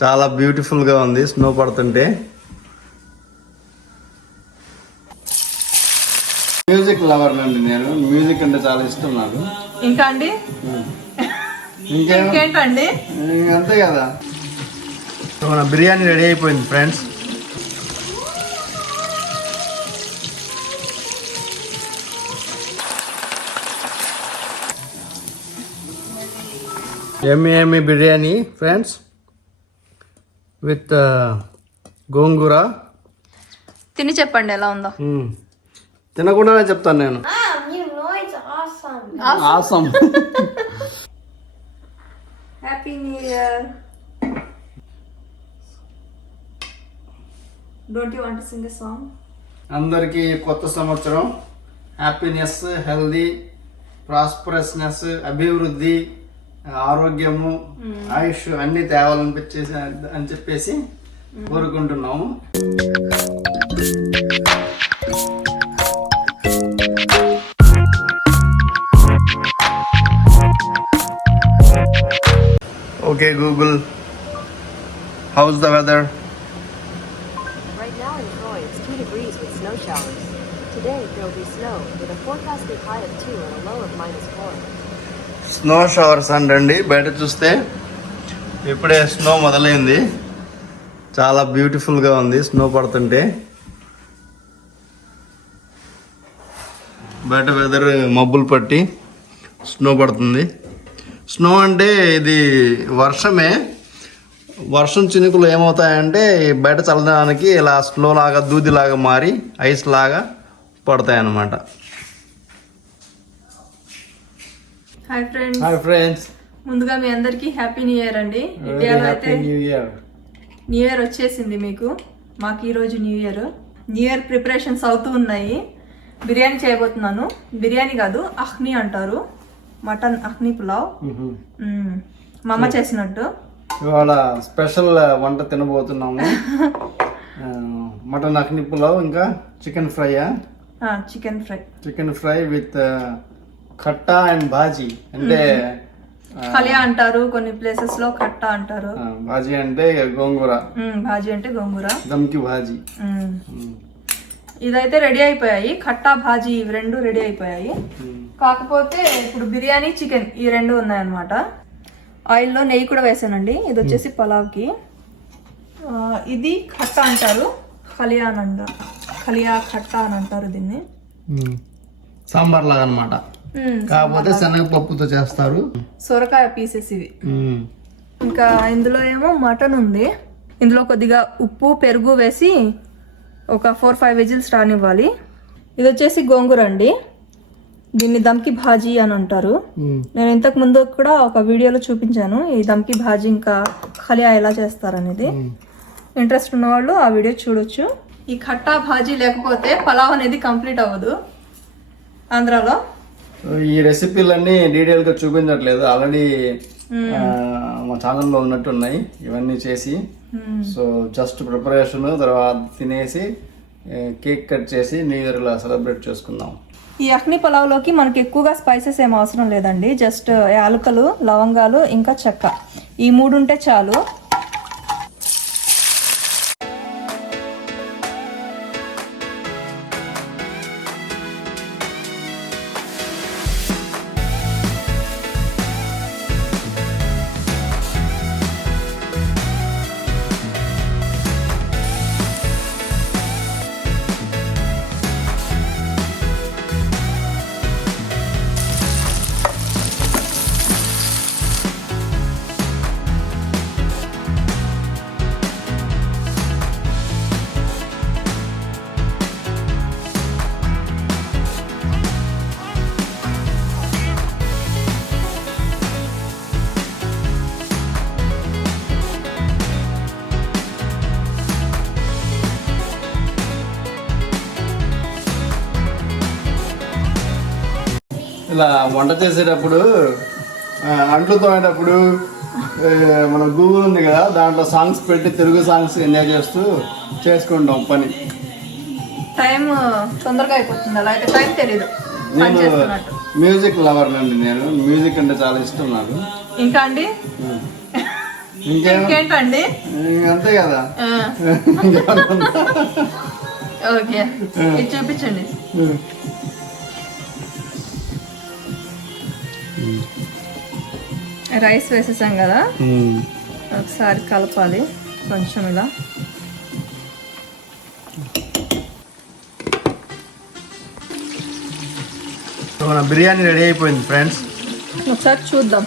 చాలా బ్యూటిఫుల్ గా ఉంది స్నో పడుతుంటే. మ్యూజిక్ లవర్ అండి నేను, మ్యూజిక్ అంటే చాలా ఇష్టం నాకు. ఇంకా అండి ఇంకేంటండి, అంతే కదా. మన బిర్యానీ రెడీ అయిపోయింది ఫ్రెండ్స్. ఎమ్మి బిర్యానీ ఫ్రెండ్స్ విత్ గోంగూర. తిని చెప్పండి ఎలా ఉందో. తినకుండానే చెప్తాను నేను. Awesome. Happy new year. Don't you want to sing a song? అందరికీ కొత్త సంవత్సరం హ్యాపీనెస్, హెల్దీ, ప్రాస్పరస్నెస్, అభివృద్ధి, ఆరోగ్యము, ఆయుష్ అన్ని తేవాలనిపించేసి అని చెప్పేసి కోరుకుంటున్నాము. Okay Google, how's the weather? Right now in Troy, it's 2 degrees with snow showers. Today, there will be snow with a forecasted high of 2 and a low of -4. Snow showers అండి. బయట చూస్తే ఇప్పుడే స్నో మొదలైంది. చాలా బ్యూటిఫుల్గా ఉంది snow పడుతుంటే. బయట వెదర్ మబ్బులు పట్టి స్నో పడుతుంది. స్నో అంటే ఇది వర్షమే. వర్షం చినుకులు ఏమవుతాయంటే బయట చల్లడానికి ఇలా స్నో లాగా దూదిలాగా మారి ఐస్ లాగా పడతాయి అన్నమాట. Hi friends. Hi friends. ముందుగా మీ అందరికి హ్యాపీ న్యూ ఇయర్ అండి. ఇండియాలో అయితే న్యూ ఇయర్ వచ్చేసింది మీకు. మాకు ఈరోజు న్యూ ఇయర్ ప్రిపరేషన్స్ అవుతూ ఉన్నాయి. బిర్యానీ చేయబోతున్నాను. బిర్యానీ కాదు, అఖ్ని అంటారు, మటన్ అఖ్ని పులావ్. మా అమ్మ చేసినట్టు ఇవాళ స్పెషల్ వంట తినబోతున్నాము. మటన్ అఖ్ని పులావ్, ఇంకా chicken fry. Chicken fry with khatta and bhaji. అంటే ఖలియా అంటారు, కొన్ని ప్లేసెస్ లో ఖట్టా అంటారు. భాజీ అంటే గోంగూర. భాజీ అంటే గోంగూర. దమ్కి భాజీ. ఇదైతే రెడీ అయిపోయాయి. ఖట్టా భాజీ ఇవి రెండు రెడీ అయిపోయాయి. కాకపోతే ఇప్పుడు బిర్యానీ, చికెన్ ఈ రెండు ఉన్నాయన్నమాట. ఆయిల్లో నెయ్యి కూడా వేసానండి. ఇది వచ్చేసి పలావ్కి. ఇది ఖట్టా అంటారు, ఖలియా అని అంటారు. ఖలియా ఖట్టా అని అంటారు దీన్ని. సాంబార్ లాగా అనమాట. కాకపోతే శనగపప్పుతో చేస్తారు. సొరకాయ పీసెస్ ఇవి. ఇంకా ఇందులో ఏమో మటన్ ఉంది. ఇందులో కొద్దిగా ఉప్పు, పెరుగు వేసి ఒక 4-5 విజిల్స్ రానివ్వాలి. ఇది వచ్చేసి గోంగూర అండి. దీన్ని దమ్కి భాజీ అని అంటారు. నేను ఇంతకు ముందు కూడా ఒక వీడియోలో చూపించాను ఈ దమ్కి భాజీ ఇంకా ఖలియా ఎలా చేస్తారనేది. ఇంట్రెస్ట్ ఉన్న వాళ్ళు ఆ వీడియో చూడొచ్చు. ఈ ఖట్టా భాజీ లేకపోతే పలావ్ అనేది కంప్లీట్ అవ్వదు ఆంధ్రాలో. ఈ రెసిపీలన్నీ డీటెయిల్ గా చూపించట్లేదు, ఆల్రెడీ మా ఛానల్లో ఉన్నట్టున్నాయి ఇవన్నీ చేసి. సో జస్ట్ ప్రిపరేషన్, తర్వాత తినేసి కేక్ కట్ చేసి న్యూ ఇయర్ లా సెలబ్రేట్ చేసుకుందాం. ఈ అఖ్ని పలావ్లోకి మనకి ఎక్కువగా స్పైసెస్ ఏం అవసరం లేదండి. జస్ట్ యాలకులు, లవంగాలు, ఇంకా చెక్క, ఈ 3 ఉంటే చాలు. ఇలా వంట చేసేటప్పుడు, అంట్లు తోమేటప్పుడు మన గూగుల్ ఉంది కదా, దాంట్లో సాంగ్స్ పెట్టి తెలుగు సాంగ్స్ ఎంజాయ్ చేస్తూ చేసుకుంటాం పని. టైం తొందరగా అయిపోతుంది, అలా అయితే టైం తెలీదు. నేను మ్యూజిక్ లవర్ అండి నేను, మ్యూజిక్ అంటే చాలా ఇష్టం నాకు. ఇంకా అండి ఇంకేంటండి అంతే కదా. ఓకే ఇది చూపించండి. రైస్ వేసేసాం కదా, ఒకసారి కలపాలి కొంచెం ఇలా. మన బిర్యానీ రెడీ అయిపోయింది ఫ్రెండ్స్. ఒకసారి చూద్దాం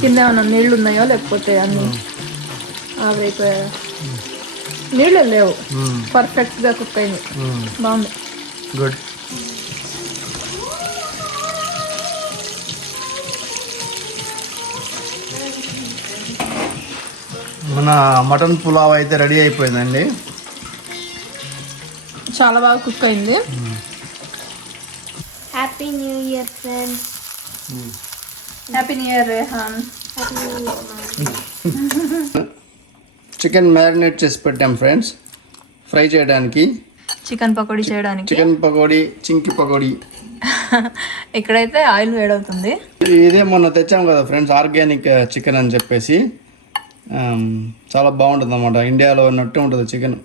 కింద ఏమైనా నీళ్ళు ఉన్నాయో లేకపోతే అన్ని ఆవిరైపోయాయో. నీళ్ళు లేవు, పర్ఫెక్ట్గా కుక్ అయింది, బాగుంది. గుడ్. మన మటన్ పులావ్ అయితే రెడీ అయిపోయిందండి. చాలా బాగా కుక్ అయింది. Happy New Year, friends. Happy new year Rehan. Happy New Year, Mom. Chicken marinate చేసి పెట్టాం ఫ్రెండ్స్, ఫ్రై చేయడానికి. చికెన్ పకోడీ చేయడానికి. చికెన్ పకోడీ, చింకి పకోడీ. ఇక్కడైతే ఆయిల్ వేడవుతుంది. ఇదే మొన్న తెచ్చాం కదా ఫ్రెండ్స్, ఆర్గానిక్ చికెన్ అని చెప్పేసి. చాలా బాగుంటుంది అన్నమాట, ఇండియాలో ఉన్నట్టు ఉంటుంది చికెన్.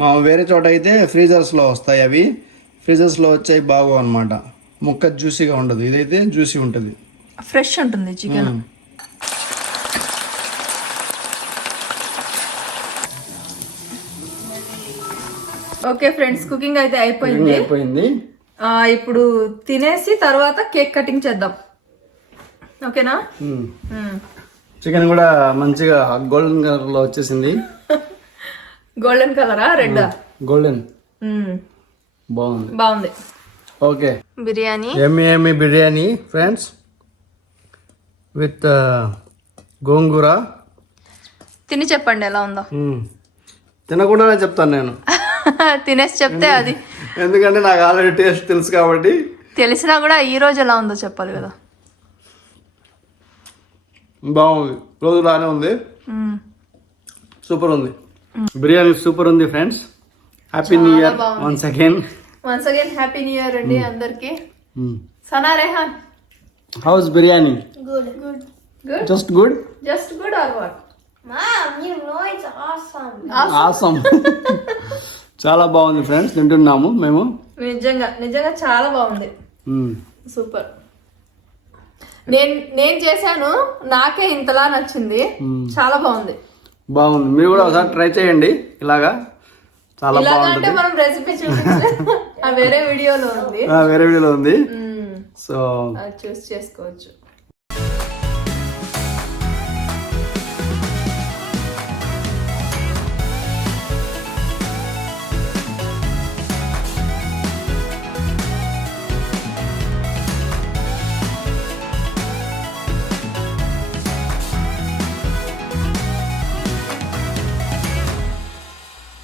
మా వేరే చోట అయితే ఫ్రీజర్స్లో వస్తాయి, అవి ఫ్రీజర్స్లో వచ్చాయి బాగో అనమాట, ముక్క జ్యూసీగా ఉండదు. ఇదైతే జ్యూసీ ఉంటుంది, ఫ్రెష్ ఉంటుంది చికెన్. ఓకే ఫ్రెండ్స్, కుకింగ్ అయితే అయిపోయింది. ఇప్పుడు తినేసి తర్వాత కేక్ కటింగ్ చేద్దాం, ఓకేనా? చికెన్ కూడా మంచిగా గోల్డెన్ కలర్ లో వచ్చేసింది. గోల్డెన్ కలరా, రెడ్? గోల్డెన్. బాగుంది. ఓకే, బిర్యానీ, ఎమ్మి బిర్యానీ ఫ్రెండ్స్ విత్ గోంగూర. తిని చెప్పండి ఎలా ఉందో. తినకుండానే చెప్తాను నేను. తినేసి చెప్తే అది, ఎందుకంటే నాకు ఆల్రెడీ టేస్ట్ తెలుసు కాబట్టి. తెలిసినా కూడా ఈ రోజు ఎలా ఉందో చెప్పాలి కదా. బాగుంది, రోజు లానే ఉంది, సూపర్ ఉంది. బిర్యానీ సూపర్ ఉంది friends. Happy new year once again happy new year అండి అందరికి. Sana, Rehan, how's biryani? Good. Just good or what? Mom, you know it's awesome. Awesome. చాలా బాగుంది ఫ్రెండ్స్, తింటున్నాము మేము. నిజంగా చాలా బాగుంది, సూపర్. నేను చేశాను, నాకే ఇంతలా నచ్చింది, చాలా బాగుంది. మీరు కూడా ఒకసారి ట్రై చేయండి ఇలాగా, చాలా అంటే బాగుంటుంది. మనం రెసిపీ చూపించే వేరే వీడియోలో ఉంది, సో చూస్ చేసుకోవచ్చు.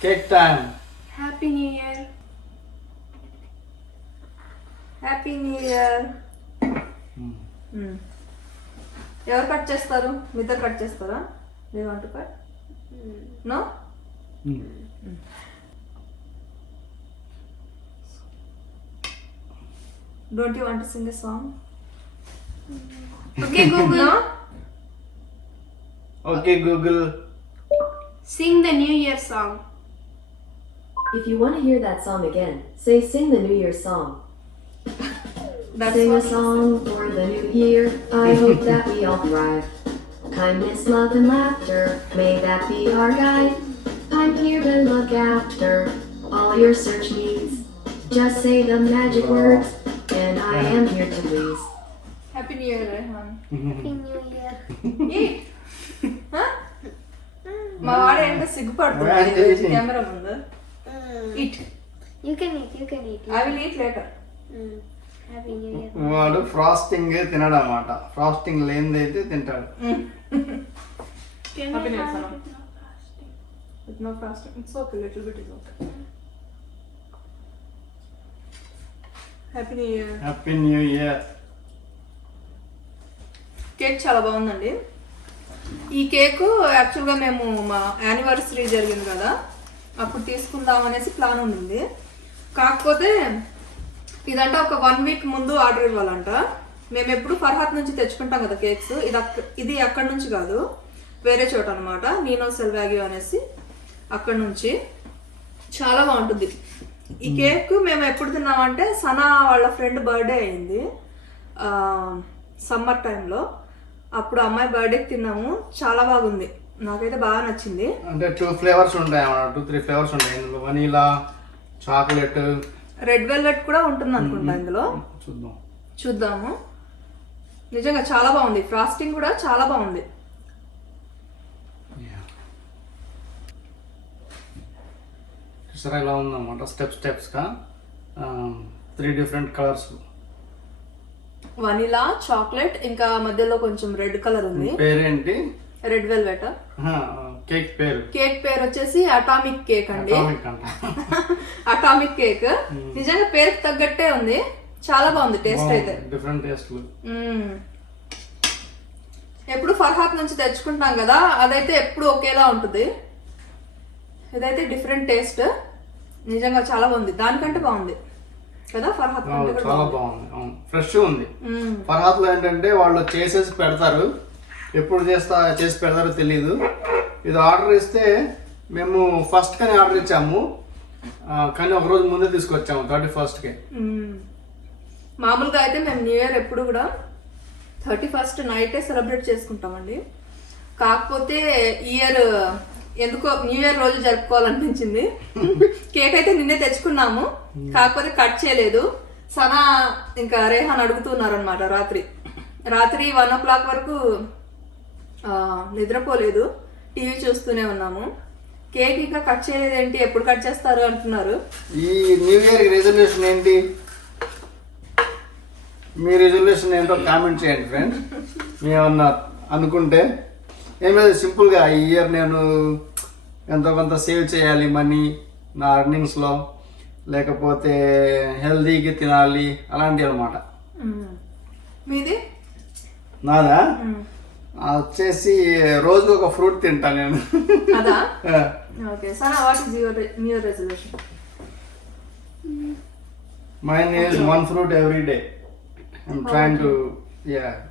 Cake time. Happy New Year. Happy new year. ఎవరు కట్ చేస్తారు? మీ ఇద్దరు కట్ చేస్తారా? They want to cut? No? Don't you want to sing a song? Okay, Google. No? Okay Google, Sing the New Year song. If you want to hear that song again, say sing the New Year song. That's Sing a what song for the new year. I hope that we all thrive. Kindness, love, and laughter, may that be our guide. I'm here to look after all your search needs. Just say the magic words, and I am here to please. Happy new year Rehan. Happy New Year. Eat. Huh? మా వాడు ఏంటో సిగ్గుపడుతుంది camera ముందు. Eat. You can eat. I will eat later. Happy New Year. వాడు frosting తినడు అన్నమాట, frosting లేనిదైతే తింటాడు. Happy New Year, Sana. With no frosting. It's okay, little bit is okay. Happy New Year. Happy new year. Cake చాలా బాగుందండి. ఈ cake యాక్చువల్గా మేము మా యానివర్సరీ జరిగింది కదా, అప్పుడు తీసుకుందాం అనేసి ప్లాన్ ఉండింది. కాకపోతే ఇదంటే ఒక 1 వీక్ ముందు ఆర్డర్ ఇవ్వాలంట. మేము ఎప్పుడు ఫర్హాత్ నుంచి తెచ్చుకుంటాం కదా కేక్స్, ఇది అక్కడ నుంచి కాదు, వేరే చోట అనమాట, నీనో సెల్వాగ్యూ అనేసి అక్కడ నుంచి. చాలా బాగుంటుంది ఈ కేక్. మేము ఎప్పుడు తిన్నామంటే సనా వాళ్ళ ఫ్రెండ్ బర్త్డే అయింది సమ్మర్ టైంలో, అప్పుడు అమ్మాయి బర్త్డేకి తిన్నాము. చాలా బాగుంది, నాకైతే బాగా నచ్చింది. అంటే 2 ఫ్లేవర్స్ ఉంటాయి, 2-3 ఫ్లేవర్స్ ఉంటాయి ఇందులో, వనీలా, చాక్లెట్, రెడ్ వెల్వెట్ కూడా ఉంటుంది అనుకుంటా ఇందులో. చూద్దాము. నిజంగా చాలా బాగుంది, ఫ్రాస్టింగ్ కూడా చాలా బాగుంది. చూసారా ఇలా ఉందన్నమాట, స్టెప్స్గా 3 డిఫరెంట్ కలర్స్. వనీలా, చాక్లెట్, ఇంకా మధ్యలో కొంచెం రెడ్ కలర్ ఉంది. పేరేంటి? Red velvet. కేక్ పేరు? కేక్ పేరు వచ్చేసి అటామిక్ కేక్ అండి. Atomic cake. నిజంగా పేరుకి తగ్గట్టే ఉంది, చాలా బాగుంది టేస్ట్ అయితే. డిఫరెంట్ టేస్ట్లు. ఎప్పుడు ఫర్హాత్ నుంచి తెచ్చుకుంటాం కదా, అదైతే ఎప్పుడు ఒకేలా ఉంటుంది, ఇదైతే డిఫరెంట్ టేస్ట్. నిజంగా చాలా బాగుంది, దానికంటే బాగుంది కదా ఫర్హాత్ కంటే కూడా. చాలా బాగుంది, ఫ్రెష్ ఉంది. ఫర్హాత్ లో ఏంటంటే వాళ్ళు చేసేసి పెడతారు, ఎప్పుడు చేసి పెడతారో తెలీదు. ఇది ఆర్డర్ ఇస్తే మేము ఫస్ట్ కానీ ఆర్డర్ ఇచ్చాము, కానీ ఒక రోజు ముందే తీసుకొచ్చాము 31st. మామూలుగా అయితే మేము న్యూ ఇయర్ ఎప్పుడు కూడా 31st నైటే సెలబ్రేట్ చేసుకుంటామండి. కాకపోతే ఇయర్ ఎందుకో న్యూ ఇయర్ రోజు జరుపుకోవాలనిపించింది. కేక్ అయితే నిన్నే తెచ్చుకున్నాము, కాకపోతే కట్ చేయలేదు. సనా ఇంకా రేహాన్ అడుగుతున్నారు అనమాట. రాత్రి 1 o'clock వరకు నిద్రపోలేదు, టీవీ చూస్తూనే ఉన్నాము. కేక్ ఇంకా కట్ చేయలేదు ఏంటి, ఎప్పుడు కట్ చేస్తారు అంటున్నారు. ఈ న్యూ ఇయర్ రెజల్యూషన్ ఏంటి? మీ రెజల్యూషన్ ఏంటో కామెంట్ చేయండి ఫ్రెండ్స్. ఏమన్నా అనుకుంటే ఏం లేదు, సింపుల్గా ఈ ఇయర్ నేను ఎంతో కొంత సేవ్ చేయాలి మనీ నా ఎర్నింగ్స్లో, లేకపోతే హెల్దీగా తినాలి, అలాంటివి అనమాట. మీది? నాదా వచ్చేసి రోజు ఒక ఫ్రూట్ తింటా నేను. అదా? Okay. Sana, what is your new year resolution? Mine is 1 fruit every day. I'm trying to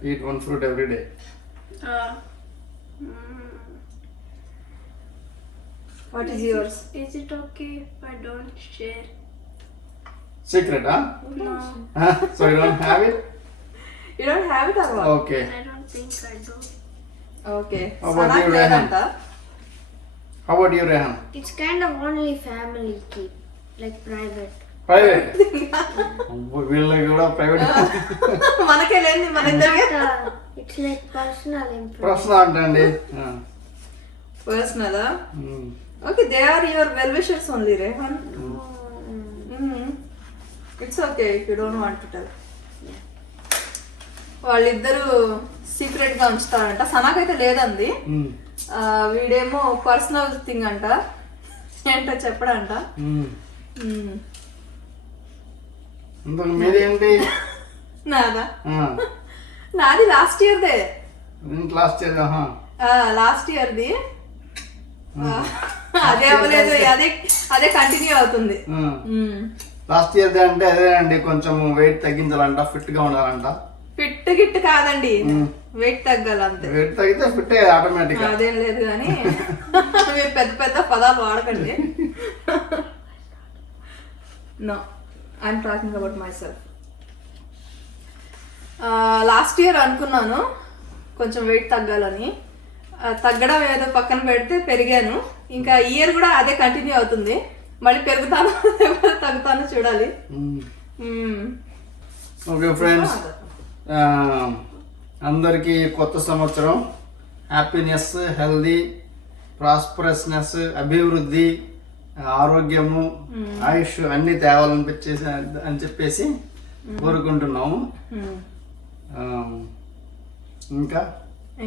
eat 1 fruit every day. What is yours? Is it okay if I don't share? Secret, huh? No, So you don't have it? You don't have it or what? Okay. I don't think I do. Okay. How about Sana you, లేదంట. How about you, Rehan? It's kind of only family keep, like private. Private? వీళ్ళకి కూడా private. మనకే లేని మన ఇద్దరికి It's like personal information. ప్రశ్న అంటండి. Personal. Okay, they are your well wishers only Rehan. It's okay if you don't want to tell. వాళ్ళిద్దరూ secret గా ఉంచుతారంట. సనాకైతే లేదండి, వీడేమో పర్సనల్ థింగ్ అంట, ఏంటో చెప్పడంట. మీదేంటి? నాదా? నాది లాస్ట్ ఇయర్దే. Last year? లాస్ట్ ఇయర్ది. అదే అవ్వలేదు, అదే కంటిన్యూ అవుతుంది. లాస్ట్ ఇయర్ అంటే అదే అండి, కొంచెం వెయిట్ తగ్గించాలంట, ఫిట్ గా ఉండాలంట. ఫిట్ గిట్ కాదండి, వెయిట్ తగ్గాలంతే. వెయిట్ తగ్గితే ఫిట్ ఆటోమేటిక్. అదేం లేదు కానీ మీరు పెద్ద పెద్ద పదాలు వాడకండి. No, I'm talking about myself. Last year అనుకున్నాను కొంచెం వెయిట్ తగ్గాలని, తగ్గడం ఏదో పక్కన పెడితే పెరిగాను. ఇంకా ఇయర్ కూడా అదే కంటిన్యూ అవుతుంది, మళ్ళీ పెరుగుతాను తగ్గుతాను చూడాలి. ఓకే ఫ్రెండ్స్, అందరికీ కొత్త సంవత్సరం హ్యాపీనెస్, హెల్దీ, ప్రాస్పరస్నెస్, అభివృద్ధి, ఆరోగ్యము, ఆయుష్ అన్ని తేవాలనిపించేసి అని చెప్పేసి కోరుకుంటున్నాము.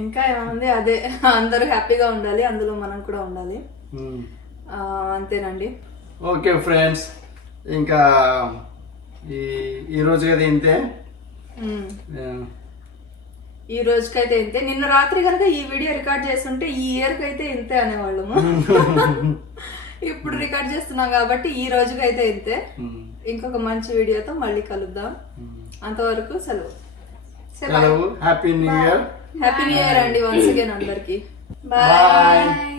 ఇంకా ఏముంది, అదే అందరూ హ్యాపీగా ఉండాలి, అందులో మనం కూడా ఉండాలి, అంతేనండి. ఓకే ఫ్రెండ్స్, ఇంకా ఈ రోజు కదా ఇంతే. ఈ రోజుకైతే ఇంతే. నిన్న రాత్రి కనుక ఈ వీడియో రికార్డ్ చేస్తుంటే ఈ ఇయర్కి అయితే ఇంతే అనేవాళ్ళము. ఇప్పుడు రికార్డ్ చేస్తున్నాం కాబట్టి ఈ రోజుకైతే ఇంతే. ఇంకొక మంచి వీడియోతో మళ్ళీ కలుద్దాం. అంతవరకు సెలవు. సెలవు. Happy new year. Happy new year అండి వన్స్ అగైన్ అందరికి. బాయ్.